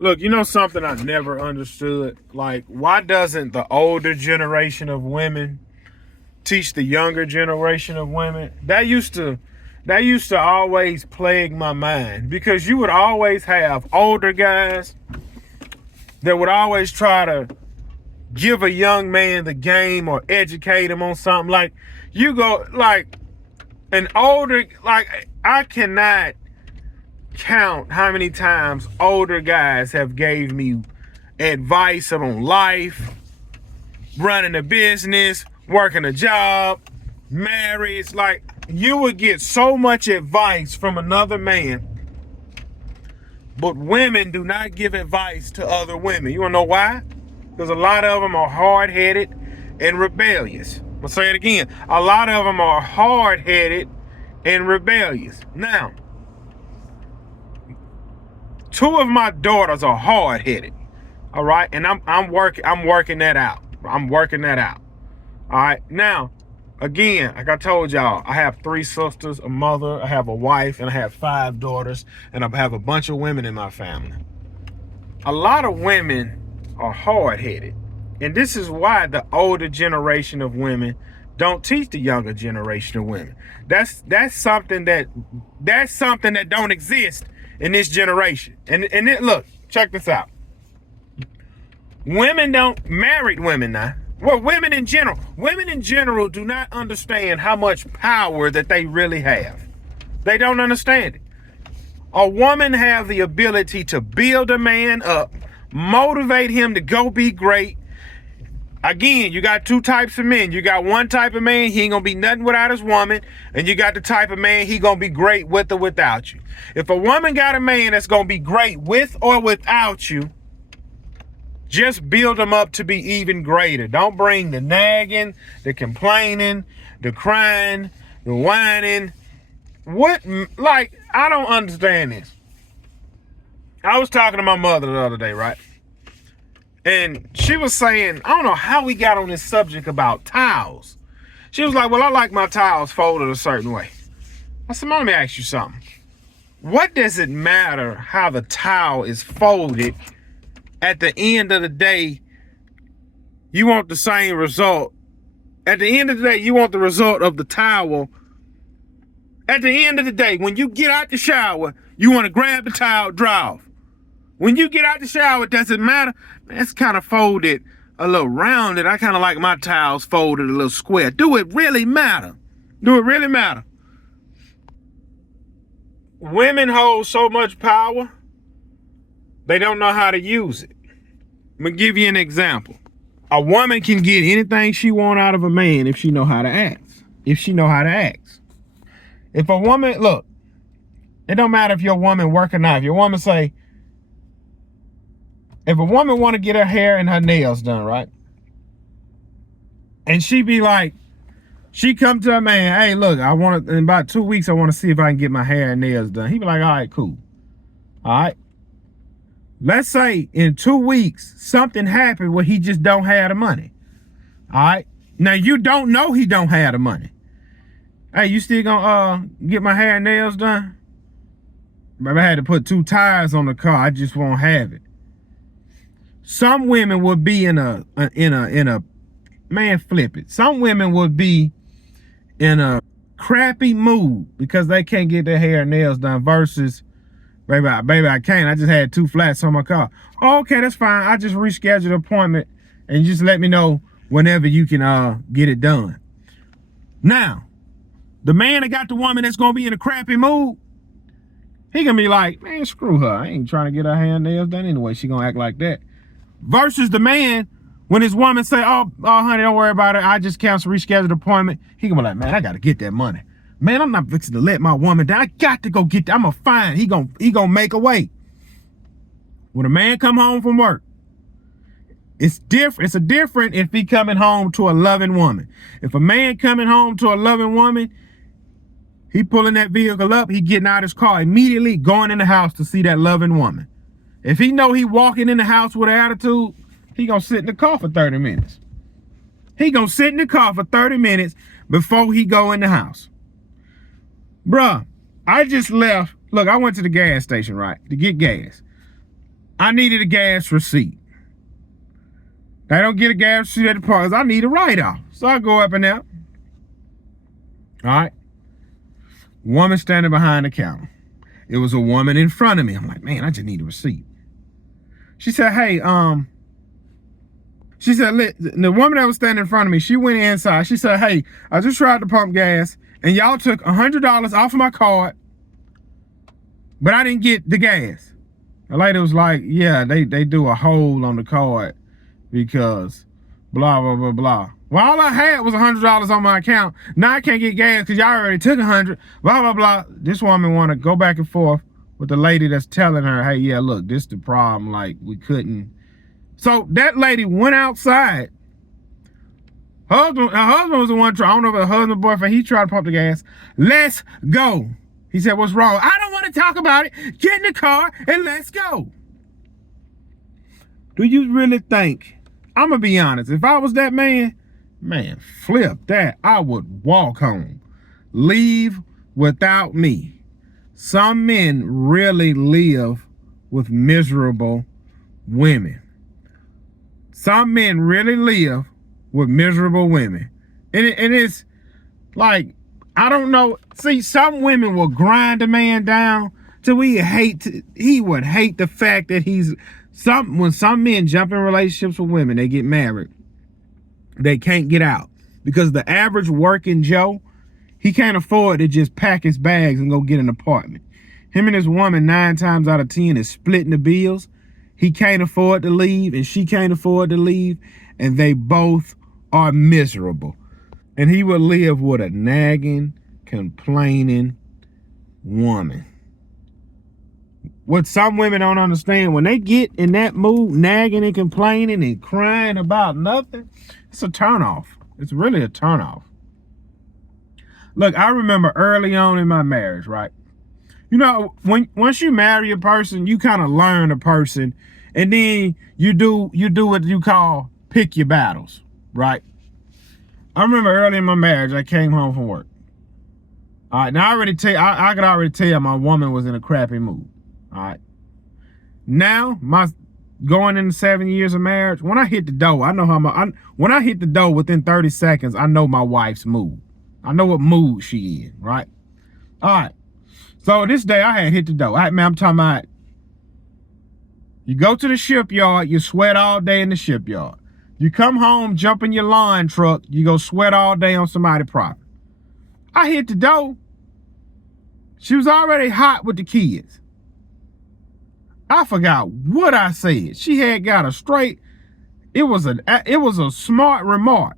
Look, you know something I never understood? Like, why doesn't the older generation of women teach the younger generation of women? That used to always plague my mind, because you would always have older guys that would always try to give a young man the game or educate him on something. Like, you go, like, an older, like, I cannot count how many times older guys have gave me advice on life, running a business, working a job, marriage. Like, you would get so much advice from another man, but women do not give advice to other women. You wanna know why? Because a lot of them are hard-headed and rebellious. I'm gonna say it again. A lot of them are hard-headed and rebellious. Now, two of my daughters are hard-headed. All right, and I'm working that out. I'm working that out. All right. Now, again, like I told y'all, I have 3 sisters, a mother, I have a wife, and I have 5 daughters, and I have a bunch of women in my family. A lot of women are hard-headed, and this is why the older generation of women don't teach the younger generation of women. That's something that don't exist in this generation. And look, check this out. Women don't, married women now, well, women in general do not understand how much power that they really have. They don't understand it. A woman have the ability to build a man up, motivate him to go be great. Again, you got 2 types of men. You got one type of man, he ain't gonna be nothing without his woman. And you got the type of man, he gonna be great with or without you. If a woman got a man that's gonna be great with or without you, just build them up to be even greater. Don't bring the nagging, the complaining, the crying, the whining. Like, I don't understand this. I was talking to my mother the other day, right? And she was saying, I don't know how we got on this subject about towels. She was like, well, I like my towels folded a certain way. I said, Mom, let me ask you something. What does it matter how the towel is folded? At the end of the day, you want the same result. At the end of the day, you want the result of the towel. At the end of the day, when you get out the shower, you want to grab the towel, dry off. When you get out the shower, does it matter? Man, it's kind of folded a little rounded. I kind of like my towels folded a little square. Do it really matter? Do it really matter? Women hold so much power, they don't know how to use it. I'm gonna give you an example. A woman can get anything she wants out of a man if she know how to act. If a woman, look, it don't matter if your woman work or not. If your woman say, if a woman want to get her hair and her nails done, right? And she be like, she come to her man, hey, look, in about 2 weeks, I want to see if I can get my hair and nails done. He be like, all right, cool. All right. Let's say in 2 weeks, something happened where he just don't have the money. All right. Now, you don't know he don't have the money. Hey, you still gonna get my hair and nails done? Maybe I had to put 2 tires on the car. I just won't have it. Some women would be in a man, flip it. Some women would be in a crappy mood because they can't get their hair and nails done versus, baby, I can't. I just had 2 flats on my car. Oh, okay, that's fine. I just rescheduled an appointment and just let me know whenever you can get it done. Now, the man that got the woman that's gonna be in a crappy mood, he gonna be like, man, screw her. I ain't trying to get her hair and nails done anyway. She gonna act like that. Versus the man, when his woman say, oh, honey, don't worry about it. I just rescheduled the appointment. He gonna be like, man, I gotta get that money. Man, I'm not fixing to let my woman down. I got to go get that. I'm a fine. He gonna make a way. When a man come home from work, it's different. It's a different if he coming home to a loving woman. If a man coming home to a loving woman, he pulling that vehicle up, he getting out his car immediately, going in the house to see that loving woman. If he know he walking in the house with an attitude, he gonna sit in the car for 30 minutes. He gonna sit in the car for 30 minutes before he go in the house. Bruh, I just left. Look, I went to the gas station, right, to get gas. I needed a gas receipt. They don't get a gas receipt at the park. I need a write-off. So I go up and down. All right. Woman standing behind the counter. It was a woman in front of me. I'm like, man, I just need a receipt. She said, hey, she said, the woman that was standing in front of me, she went inside. She said, hey, I just tried to pump gas and y'all took $100 off of my card, but I didn't get the gas. The lady was like, yeah, they do a hold on the card because blah, blah, blah, blah. Well, all I had was $100 on my account. Now I can't get gas because y'all already took 100, blah, blah, blah. This woman want to go back and forth with the lady that's telling her, hey, yeah, look, this the problem. Like, we couldn't. So that lady went outside. Her husband was the one, I don't know if her husband or boyfriend, he tried to pump the gas. Let's go. He said, what's wrong? I don't want to talk about it. Get in the car and let's go. Do you really think, I'm going to be honest, if I was that man, flip that. I would walk home. Leave without me. Some men really live with miserable women. Some men really live with miserable women. And it's like, I don't know. See, some women will grind a man down till he would hate the fact that when some men jump in relationships with women, they get married. They can't get out because the average working Joe, he can't afford to just pack his bags and go get an apartment. Him and his woman 9 times out of 10 is splitting the bills. He can't afford to leave and she can't afford to leave, and they both are miserable. And he would live with a nagging, complaining woman. What some women don't understand, when they get in that mood, nagging and complaining and crying about nothing, it's a turnoff. It's really a turnoff. Look, I remember early on in my marriage, right? You know, once you marry a person, you kind of learn a person, and then you do what you call pick your battles, right? I remember early in my marriage, I came home from work. All right, now I could already tell my woman was in a crappy mood. All right. Now, going into 7 years of marriage, when I hit the door, I know when I hit the door within 30 seconds, I know my wife's mood. I know what mood she in, right? All right. So this day I had hit the door. All right, man, I'm talking about, you go to the shipyard, you sweat all day in the shipyard. You come home, jump in your lawn truck, you go sweat all day on somebody's property. I hit the door. She was already hot with the kids. I forgot what I said. She had got a straight. It was a smart remark.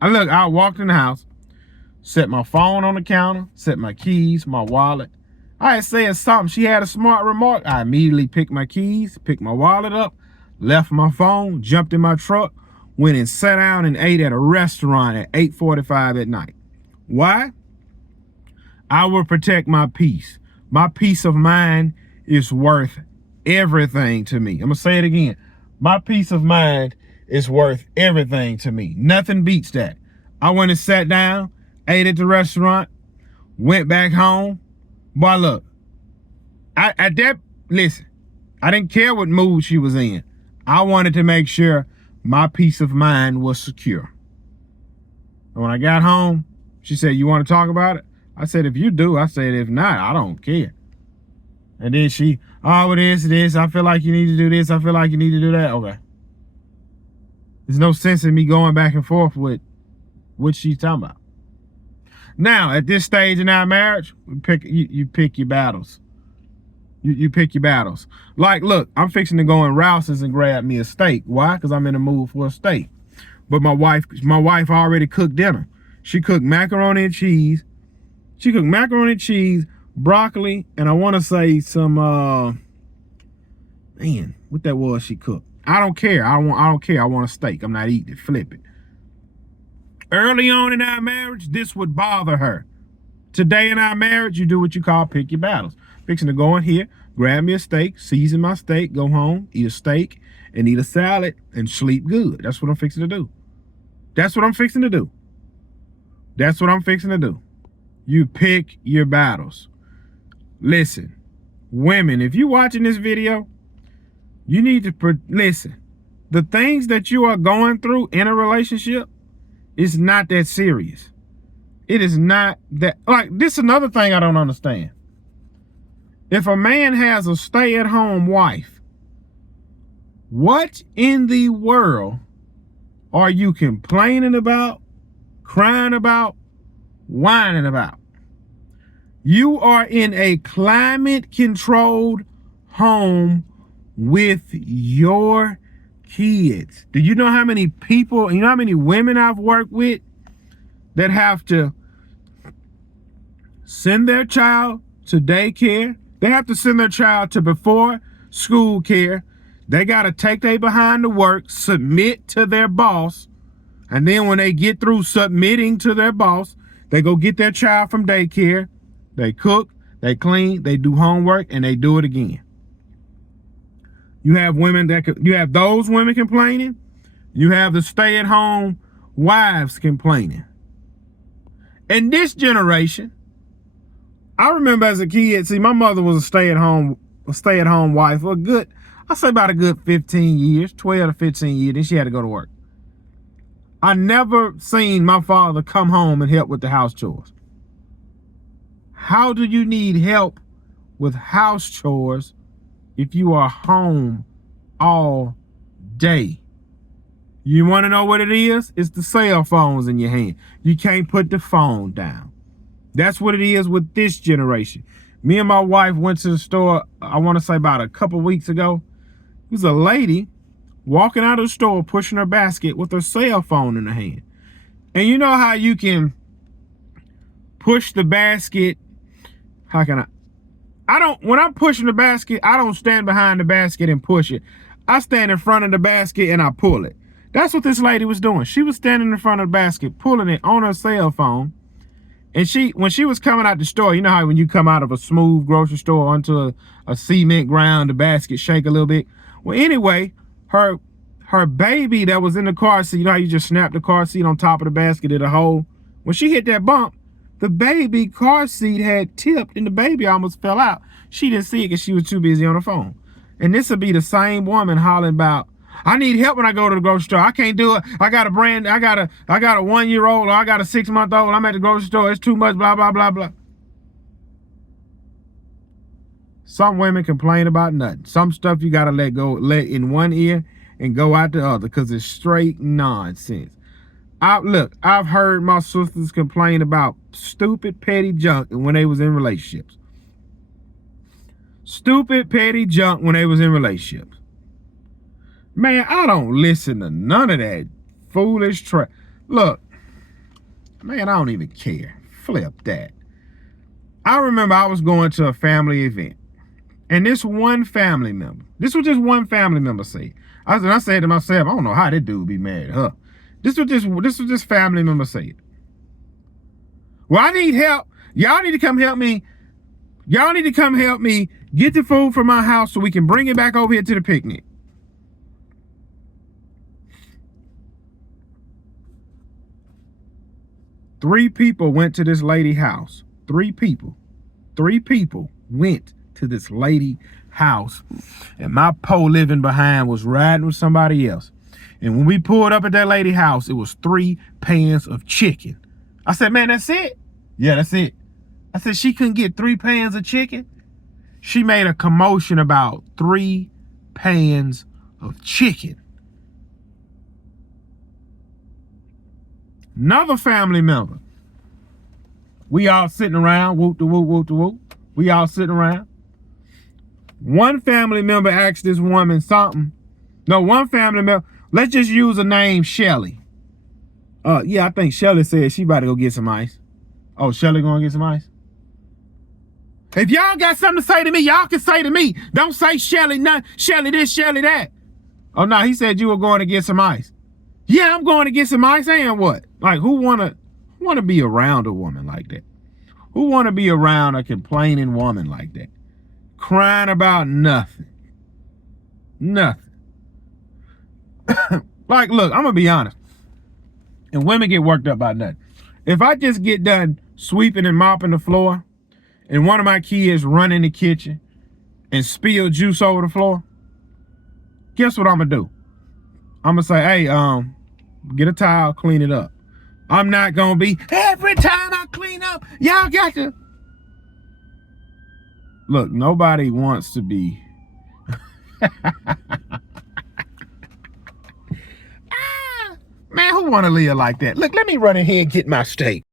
I walked in the house, set my phone on the counter, set my keys, my wallet. I had said something. She had a smart remark. I immediately picked my keys, picked my wallet up, left my phone, jumped in my truck, went and sat down and ate at a restaurant at 8:45 at night. Why? I will protect my peace. My peace of mind is worth everything to me. I'm going to say it again. My peace of mind is worth everything to me. Nothing beats that. I went and sat down, ate at the restaurant, went back home. Boy, look, listen, I didn't care what mood she was in. I wanted to make sure my peace of mind was secure. And when I got home, she said, you want to talk about it? I said, if you do. I said, if not, I don't care. And then she, oh, this, I feel like you need to do this. I feel like you need to do that. Okay. There's no sense in me going back and forth with what she's talking about. Now, at this stage in our marriage, you pick your battles. You pick your battles. Like, look, I'm fixing to go in Rouse's and grab me a steak. Why? Because I'm in the mood for a steak. But my wife already cooked dinner. She cooked macaroni and cheese. Broccoli, and I want to say some, what that was she cooked. I don't care. I don't care. I want a steak. I'm not eating it. Flip it. Early on in our marriage, this would bother her. Today in our marriage, you do what you call pick your battles. Fixing to go in here, grab me a steak, season my steak, go home, eat a steak, and eat a salad, and sleep good. That's what I'm fixing to do. That's what I'm fixing to do. That's what I'm fixing to do. You pick your battles. Listen, women, if you're watching this video, You need to listen. The things that you are going through in a relationship is not that serious. It is not that, like, this is another thing I don't understand. If a man has a stay-at-home wife, what in the world are you complaining about, crying about, whining about? You are in a climate-controlled home with your kids. Do you know how many people, you know how many women I've worked with that have to send their child to daycare? They have to send their child to before school care. They got to take their behind to work, submit to their boss. And then when they get through submitting to their boss, they go get their child from daycare. They cook, they clean, they do homework, and they do it again. You have women you have those women complaining. You have the stay-at-home wives complaining. In this generation, I remember as a kid, see, my mother was a stay-at-home wife for about a good 15 years, 12 to 15 years. Then she had to go to work. I never seen my father come home and help with the house chores. How do you need help with house chores if you are home all day? You want to know what it is? It's the cell phones in your hand. You can't put the phone down. That's what it is with this generation. Me and my wife went to the store, I want to say about a couple weeks ago. It was a lady walking out of the store pushing her basket with her cell phone in her hand. And you know how you can push the basket? How can when I'm pushing the basket, I don't stand behind the basket and push it. I stand in front of the basket and I pull it. That's what this lady was doing. She was standing in front of the basket, pulling it on her cell phone. And when she was coming out the store, you know how when you come out of a smooth grocery store onto a cement ground, the basket shake a little bit. Well, anyway, her baby that was in the car seat, you know how you just snap the car seat on top of the basket at a hole? When she hit that bump, the baby car seat had tipped and the baby almost fell out. She didn't see it because she was too busy on her phone. And this would be the same woman hollering about, I need help when I go to the grocery store. I can't do it. I got a 1-year-old or I got a 6-month-old. I'm at the grocery store. It's too much, blah, blah, blah, blah. Some women complain about nothing. Some stuff you got to let in one ear and go out the other because it's straight nonsense. I've heard my sisters complain about stupid, petty junk when they was in relationships. Stupid, petty junk when they was in relationships. Man, I don't listen to none of that foolish trash. Look, man, I don't even care. Flip that. I remember I was going to a family event. And this was just one family member said. I said to myself, I don't know how that dude be mad at her. This was this family member said. Well, I need help. Y'all need to come help me. Y'all need to come help me get the food from my house so we can bring it back over here to the picnic. Three people went to this lady's house. Three people went to this lady's house. And my pole living behind was riding with somebody else. And when we pulled up at that lady's house, it was 3 pans of chicken. I said, man, that's it? Yeah, that's it. I said, she couldn't get 3 pans of chicken? She made a commotion about 3 pans of chicken. Another family member. We all sitting around, whoop the whoop, whoop the whoop. We all sitting around. One family member asked this woman something. No, one family member, let's just use a name, Shelly. Yeah, I think Shelly said she about to go get some ice. Oh, Shelly going to get some ice? If y'all got something to say to me, y'all can say to me. Don't say Shelly nothing, Shelly this, Shelly that. Oh, no, he said you were going to get some ice. Yeah, I'm going to get some ice and what? Like, who wanna be around a woman like that? Who wanna be around a complaining woman like that? Crying about nothing. Nothing. Like, look, I'm gonna be honest. And women get worked up about nothing. If I just get done sweeping and mopping the floor and one of my kids run in the kitchen and spill juice over the floor, Guess what I'm gonna do? I'm gonna say, hey, get a towel, clean it up. I'm not gonna be, every time I clean up, y'all got to. Look, nobody wants to be. Man, who wanna live like that? Look, let me run in here and get my steak.